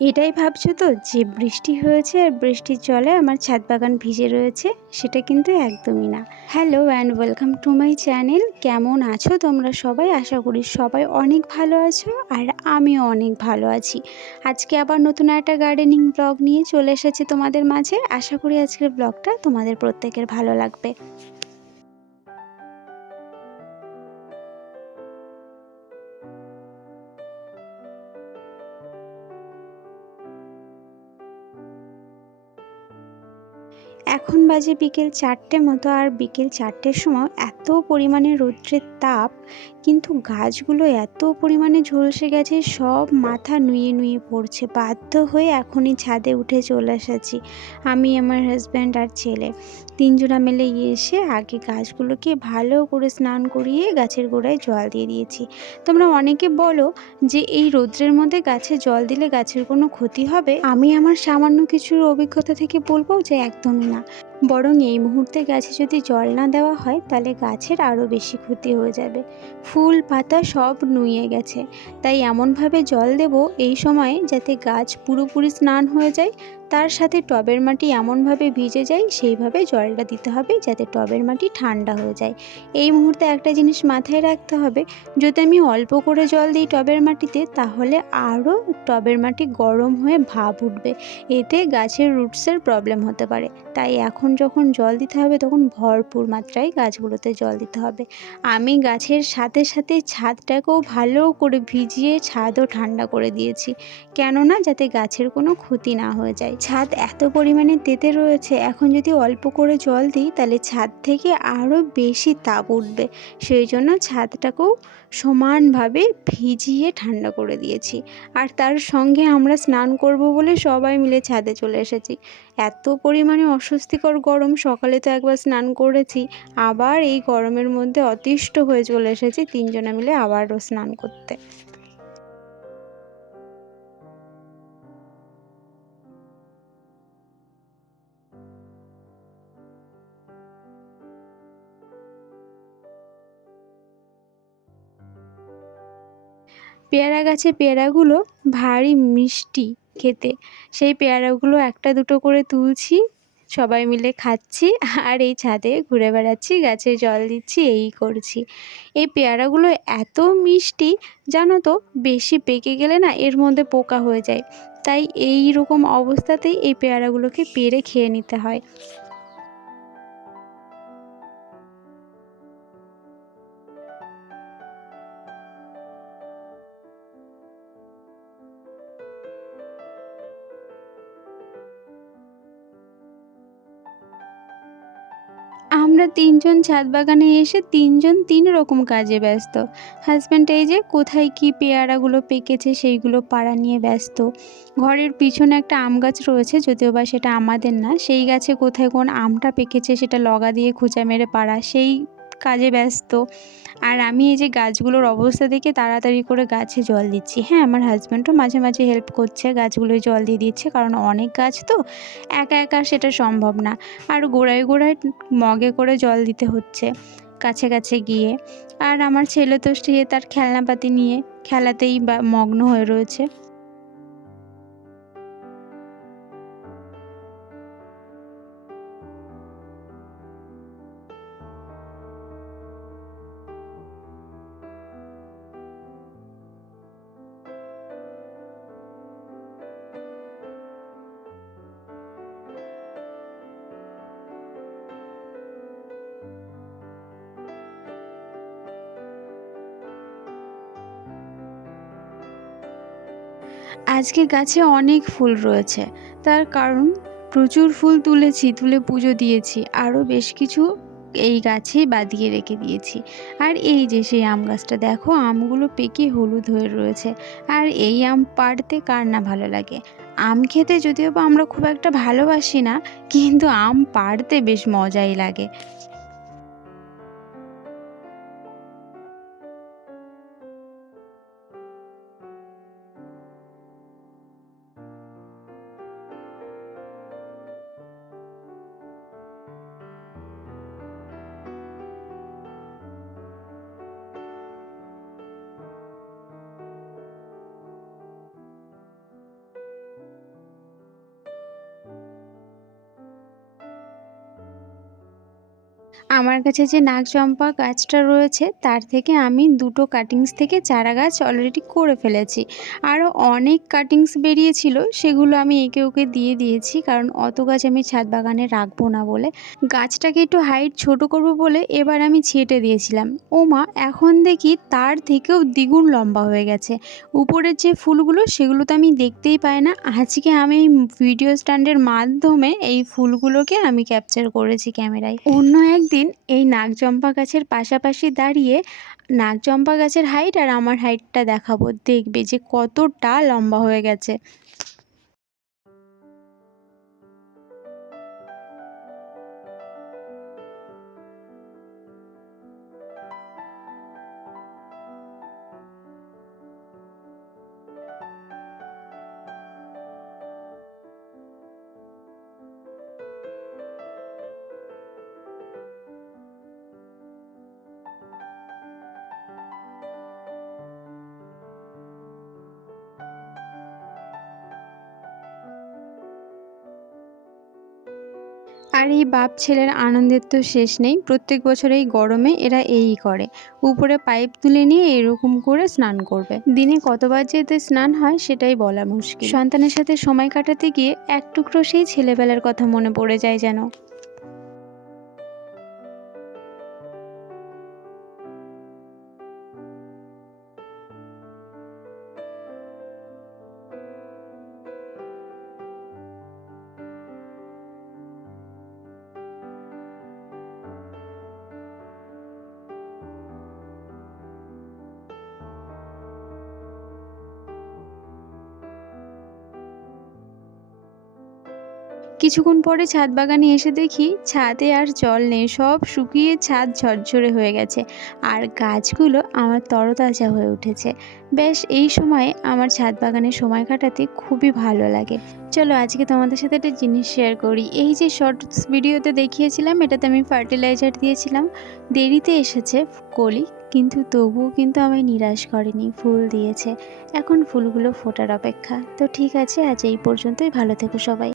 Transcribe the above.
এটাই ভাবছ তো যে বৃষ্টি হয়েছে আর বৃষ্টির জলে আমার ছাদ বাগান ভিজে রয়েছে? সেটা কিন্তু একদমই না। Hello and welcome to my channel কেমন আছো তোমরা সবাই? আশা করি সবাই অনেক ভালো আছো আর আমিও অনেক ভালো আছি। আজকে আবার নতুন একটা গার্ডেনিং ব্লগ নিয়ে চলে এসেছি তোমাদের মাঝে। আশা করি আজকের ব্লগটা তোমাদের প্রত্যেকের ভালো লাগবে। এখন বাজে বিকেল চারটে মতো আর বিকেল চারটের সময় এত পরিমাণে রৌদ্রের তাপ কিন্তু গাছগুলো এত পরিমাণে ঝলসে গেছে, সব মাথা নুয়ে নুয়ে পড়ছে। বাধ্য হয়ে এখনই ছাদে উঠে চলে এসেছি, আমি, আমার হাজব্যান্ড আর ছেলে। তিনজনা মিলে এসে আগে গাছগুলোকে ভালো করে স্নান করিয়ে গাছের গোড়ায় জল দিয়ে দিয়েছি। তোমরা অনেকে বলো যে এই রৌদ্রের মধ্যে গাছে জল দিলে গাছের কোনো ক্ষতি হবে? আমি আমার সামান্য কিছুর অভিজ্ঞতা থেকে বলব যে একদমই না। বরং এই মুহূর্তে গাছে যদি জল না দেওয়া হয়, তাহলে গাছের আরও বেশি ক্ষতি হয়ে যাবে। ফুল, পাতা সব নুয়ে গেছে। তাই এমনভাবে জল দেব এই সময়ে যাতে গাছ পুরোপুরি স্নান হয়ে যায় তার সাথে টবের মাটি এমনভাবে ভিজে যায়, সেইভাবে জলটা দিতে হবে যাতে টবের মাটি ঠান্ডা হয়ে যায়। এই মুহূর্তে একটা জিনিস মাথায় রাখতে হবে, যদি আমি অল্প করে জল দিই টবের মাটিতে, তাহলে আরও টবের মাটি গরম হয়ে ভাব উঠবে। এতে গাছের রুটসের প্রবলেম হতে পারে। তাই এখন যখন জল দিতে হবে, তখন ভরপুর মাত্রায় গাছগুলোতে জল দিতে হবে। আমি গাছের সাথে সাথে ছাদটাকেও ভালো করে ভিজিয়ে ছাদও ঠান্ডা করে দিয়েছি, কেননা যাতে গাছের কোনো ক্ষতি না হয়ে যায়। ছাদ এত পরিমাণে তেতে রয়েছে, এখন যদি অল্প করে জল দিই তাহলে ছাদ থেকে আরও বেশি তাপ উঠবে। সেই জন্য ছাদটাকেও সমানভাবে ভিজিয়ে ঠান্ডা করে দিয়েছি। আর তার সঙ্গে আমরা স্নান করব বলে সবাই মিলে ছাদে চলে এসেছি। এত পরিমাণে অস্বস্তিকর গরম, সকালে তো একবার স্নান করেছি, আবার এই গরমের মধ্যে অতিষ্ঠ হয়ে চলে এসেছি তিনজনে মিলে আবারও স্নান করতে। পেয়ারা গাছে পেয়ারাগুলো ভারী মিষ্টি খেতে। সেই পেয়ারাগুলো একটা দুটো করে তুলছি, সবাই মিলে খাচ্ছি, আর এই ছাদে ঘুরে বেড়াচ্ছি, গাছে জল দিচ্ছি, এই করছি। এই পেয়ারাগুলো এত মিষ্টি, জানো তো, বেশি পেকে গেলে না এর মধ্যে পোকা হয়ে যায়। তাই এই রকম অবস্থাতেই এই পেয়ারাগুলোকে পেরে খেয়ে নিতে হয়। আমরা তিনজন ছাদ বাগানে এসে তিনজন তিন রকম কাজে ব্যস্ত। হাজব্যান্ড এই যে কোথায় কি পেয়ারাগুলো পেকেছে সেইগুলো পাড়া নিয়ে ব্যস্ত। ঘরের পিছনে একটা আম গাছ রয়েছে যদিও বা সেটা আমাদের না, সেই গাছে কোথায় কোন আমটা পেকেছে সেটা লগা দিয়ে খোঁচা মেরে পাড়া, সেই কাজে ব্যস্ত। আর আমি এই যে গাছগুলোর অবস্থা দেখে তাড়াতাড়ি করে গাছে জল দিচ্ছি। হ্যাঁ আমার হাজব্যান্ডও মাঝে মাঝে হেল্প করছে, গাছগুলোয় জল দিয়ে দিচ্ছে, কারণ অনেক গাছ তো একা একা সেটা সম্ভব না। আর গোড়ায় গোড়ায় মগে করে জল দিতে হচ্ছে কাছে কাছে গিয়ে। আর আমার ছেলে তো সে তার খেলনাপাতি নিয়ে খেলাতেই বা মগ্ন হয়ে রয়েছে। আজকে গাছে অনেক ফুল রয়েছে। তার কারণ প্রচুর ফুল তুলেছি, তুলে পুজো দিয়েছি। আরও বেশ কিছু এই গাছে বাদিয়ে রেখে দিয়েছি। আর এই যে সেই আম গাছটা, দেখো আমগুলো পেকে হলুদ হয়ে রয়েছে। আর এই আম পাড়তে কার না ভালো লাগে? আম খেতে যদিও বা আমরা খুব একটা ভালোবাসি না, কিন্তু আম পাড়তে বেশ মজাই লাগে। আমার কাছে যে নাগচম্পা গাছটা রয়েছে, তার থেকে আমি দুটো কাটিংস থেকে চারা গাছ অলরেডি করে ফেলেছি। আরও অনেক কাটিংস বেরিয়েছিল, সেগুলো আমি একে ওকে দিয়ে দিয়েছি, কারণ অত গাছ আমি ছাদ বাগানে রাখব না বলে। গাছটাকে একটু হাইট ছোট করব বলে এবার আমি ছেটে দিয়েছিলাম। ও মা এখন দেখি তার থেকেও দ্বিগুণ লম্বা হয়ে গেছে। উপরের যে ফুলগুলো, সেগুলো তো আমি দেখতেই পাই না। আজকে আমি ভিডিও স্ট্যান্ডের মাধ্যমে এই ফুলগুলোকে আমি ক্যাপচার করেছি ক্যামেরায়। অন্য একদিন এই নাগচম্পা গাছের পাশাপাশি দাঁড়িয়ে নাগচম্পা গাছের হাইট আর আমার হাইটটা দেখাবো। দেখবে যে কতটা লম্বা হয়ে গেছে। আর এই বাপ ছেলের আনন্দের তো শেষ নেই। প্রত্যেক বছর এই গরমে এরা এই করে। উপরে পাইপ তুলে নিয়ে এরকম করে স্নান করবে। দিনে কতবার যে এতে স্নান হয় সেটাই বলা মুশকিল। সন্তানের সাথে সময় কাটাতে গিয়ে এক টুকরো সেই ছেলেবেলার কথা মনে পড়ে যায় যেন। কিছুক্ষণ পরে ছাদ বাগানে এসে দেখি ছাদে আর জল নেই, সব শুকিয়ে ছাদ ঝরঝরে হয়ে গেছে আর গাছগুলো আমার তরতাজা হয়ে উঠেছে। বেশ, এই সময়ে আমার ছাদ বাগানে সময় কাটাতে খুবই ভালো লাগে। চলো, আজকে তোমাদের সাথে একটা জিনিস শেয়ার করি। এই যে শর্টস ভিডিওতে দেখিয়েছিলাম, এটাতে আমি ফার্টিলাইজার দিয়েছিলাম। দেরিতে এসেছে কলি, কিন্তু তবুও কিন্তু আমায় নিরাশ করেনি, ফুল দিয়েছে। এখন ফুলগুলো ফোটার অপেক্ষা। তো ঠিক আছে, আজ এই পর্যন্তই। ভালো থেকো সবাই।